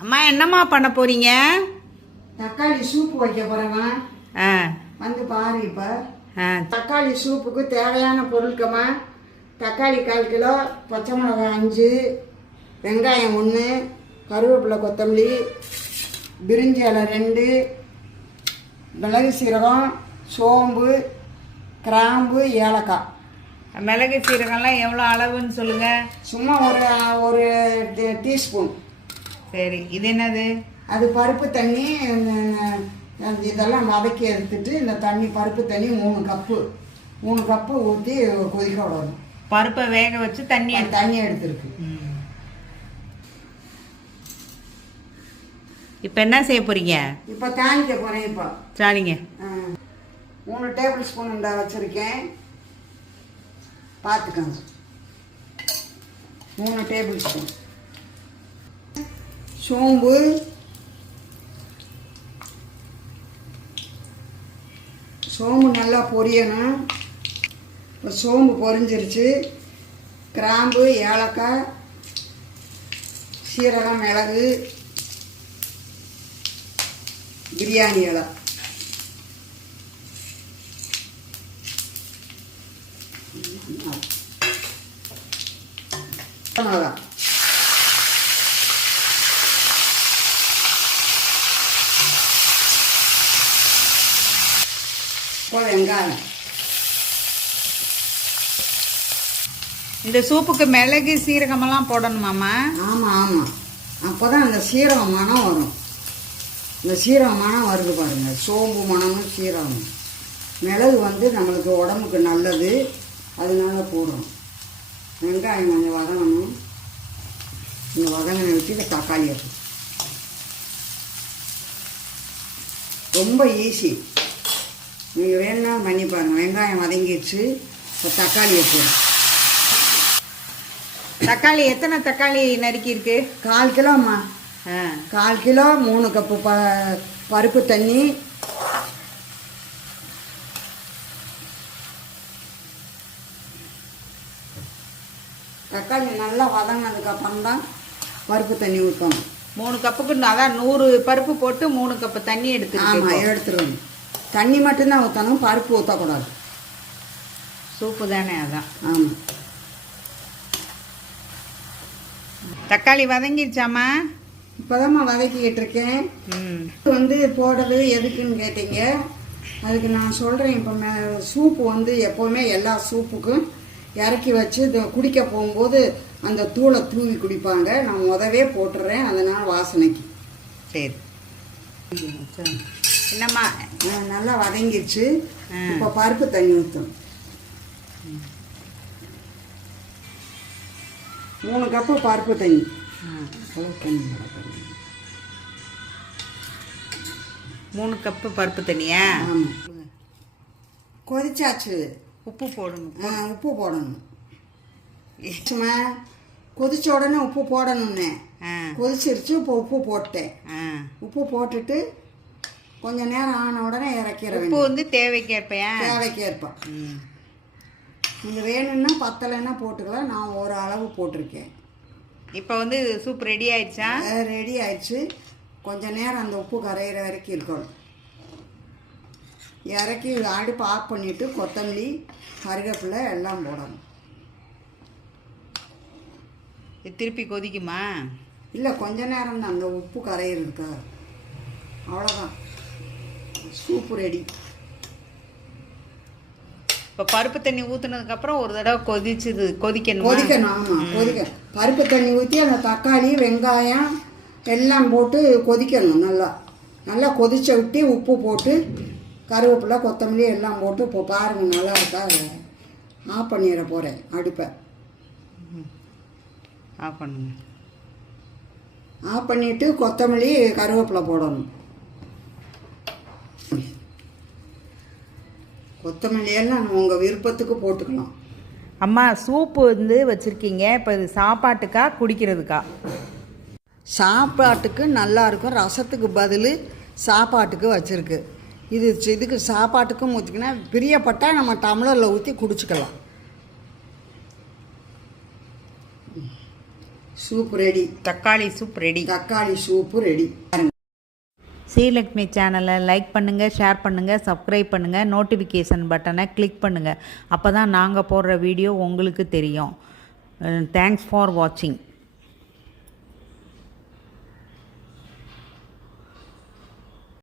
அம்மா என்னம்மா பண்ண போறீங்க? தக்காளி சூப்பு வைக்க போகிறேம்மா ஆ. வந்து பாரு இப்போ. ஆ. தக்காளி சூப்புக்கு தேவையான பொருட்கம்மா தக்காளி கால் கிலோ பச்சை மிளகாய் அஞ்சு வெங்காயம் ஒன்று கருவேப்பிலை கொத்தமல்லி பிரிஞ்சி இலை ரெண்டு மிளகு சீரகம் சோம்பு கிராம்பு ஏலக்காய். மிளகு சீரகம்லாம் எவ்வளோ அளவுன்னு சொல்லுங்க? சும்மா ஒரு ஒரு டீஸ்பூன். சரி இது என்னது? அது பருப்பு தண்ணி இதெல்லாம் வதக்கி எடுத்துட்டு இந்த தண்ணி பருப்பு தண்ணி மூணு கப்பு. மூணு கப்பு ஊற்றி கொதிக்க விடணும். பருப்பை வேக வச்சு தண்ணி தண்ணி எடுத்துருக்கு. இப்போ என்ன செய்ய போறீங்க? இப்போ தாளிக்க போகிறேன் இப்போ. சரிங்க மூணு டேபிள் ஸ்பூன் இந்த வச்சுருக்கேன். பார்த்துக்கோங்க மூணு டேபிள் ஸ்பூன். சோம்பு. சோம்பு நல்லா பொரியணும். இப்போ சோம்பு பொரிஞ்சிருச்சு. கிராம்பு ஏலக்காய் சீரகம் மிளகு பிரியாணி இலை. மிளகா இப்போ வெங்காயம் இந்த சூப்புக்கு மிளகு சீரகமெல்லாம் போடணுமாம்மா? ஆமாம் ஆமாம் அப்போ தான் அந்த சீரகம் மணம் வரும். இந்த சீரகம் மணம் வருது பாருங்க. சோம்பு மணமும் சீரகம். மிளகு வந்து நம்மளுக்கு உடம்புக்கு நல்லது. அதனால போடுறோம். வெங்காயம் கொஞ்சம் வதங்கணும். இந்த வதங்கின வச்சு இந்த தக்காளி இருக்கும் ரொம்ப ஈஸி நீங்கள் வேணும்னா பண்ணி பாருங்கள் வெங்காயம் வதங்கிடுச்சு. இப்போ தக்காளி வச்சிடும் தக்காளி எத்தனை தக்காளி நறுக்கி இருக்கு? கால் கிலோம்மா கால் கிலோ மூணு கப்பு ப பருப்பு தண்ணி. தக்காளி நல்லா வதங்கினதுக்கப்புறம் தான் பருப்பு தண்ணி ஊற்றணும் மூணு கப்புக்கு அதான் நூறு பருப்பு போட்டு மூணு கப்பு தண்ணி ஆமாம் எடுத்துருக்கேன் எடுத்துருவோம் தண்ணி மட்டும்தான் ஊற்றணும் பருப்பு ஊற்றக்கூடாது சூப்பு தானே அதான். ஆமாம் தக்காளி வதங்கிடுச்சாம்மா இப்போதாம்மா வதக்கிக்கிட்டு இருக்கேன். வந்து போடுறது எதுக்குன்னு கேட்டீங்க? அதுக்கு நான் சொல்கிறேன் இப்போ மே- சூப்பு வந்து எப்போவுமே எல்லா சூப்புக்கும் இறக்கி வச்சு இதை குடிக்க போகும்போது அந்த தூளை தூவி குடிப்பாங்க. நான் முதவே போட்டுறேன் அதனால் வாசனைக்கு. சரி. என்னம்மா? நல்லா வதங்கிடுச்சு. இப்போ பருப்பு தண்ணி ஊற்றும் மூணு கப்பு பருப்பு தண்ணி. மூணு கப்பு பருப்பு தண்ணியா? கொதிச்சாச்சு. உப்பு போடணும். ஆ, உப்பு போடணும். சும்மா கொதிச்ச உடனே உப்பு போடணும்னே. கொதிச்சிருச்சு இப்போ உப்பு போட்டேன். உப்பு போட்டுட்டு கொஞ்ச நேரம் ஆன உடனே இறக்கிற உப்பு வந்து தேவைக்கேற்பையா? தேவைக்கு ஏற்ப ம். நீங்கள் வேணும்னா பத்தலைன்னா போட்டுக்கலாம். நான் ஒரு அளவு போட்டிருக்கேன். இப்போ வந்து சூப் ரெடி ஆயிடுச்சா? ரெடி ஆயிடுச்சு. கொஞ்ச நேரம் அந்த உப்பு கரையிற வரைக்கும் இருக்கணும். இறக்கி அடுப்பு ஆஃப் பண்ணிவிட்டு கொத்தமல்லி கருவேப்பிலை எல்லாம் போடணும். இது திருப்பி கொதிக்குமா? இல்லை கொஞ்ச நேரம் தான் அந்த உப்பு கரையிறதுக்கா அவ்வளோதான் சூப்பு ரெடி இப்போ பருப்பு தண்ணி ஊத்துனதுக்கு அப்புறம் ஒரு தடவை கொதிச்சுது கொதிக்கணும்? கொதிக்கணும் ஆமாம் கொதிக்க. பருப்பு தண்ணி ஊற்றி அந்த தக்காளி வெங்காயம் எல்லாம் போட்டு கொதிக்கணும் நல்லா. நல்லா கொதிச்ச விட்டு உப்பு போட்டு கருவேப்பிலை கொத்தமல்லி எல்லாம் போட்டு இப்போ பாருங்கள் நல்லா இருக்கா? ஆஃப் பண்ணிட போகிறேன் அடுப்பை. ஆஃப் பண்ணுங்க. ஆஃப் பண்ணிவிட்டு கொத்தமல்லி கருவேப்பிலை போடணும். கொத்தமல்லி எல்லாம் உங்கள் விருப்பத்துக்கு போட்டுக்கலாம் அம்மா சூப்பு வந்து வச்சுருக்கீங்க. இப்போ இது சாப்பாட்டுக்கா குடிக்கிறதுக்கா? சாப்பாட்டுக்கு நல்லா இருக்கும். ரசத்துக்கு பதில் சாப்பாட்டுக்கு வச்சுருக்கு. இது இதுக்கு சாப்பாட்டுக்கும் ஊற்றிக்கினா பிரியப்பட்டால் நம்ம டம்ளரில் ஊற்றி குடிச்சுக்கலாம். Soup ready. தக்காளி சூப் ரெடி. தக்காளி சூப்பு ரெடி. ஸ்ரீலக்ஷ்மி சேனலை லைக் பண்ணுங்கள் ஷேர் பண்ணுங்கள் சப்ஸ்கிரைப் பண்ணுங்கள் நோட்டிஃபிகேஷன் பட்டனை கிளிக் பண்ணுங்கள் அப்போ தான் நாங்கள் போடுற வீடியோ உங்களுக்கு தெரியும். தேங்க்ஸ் ஃபார் வாட்சிங்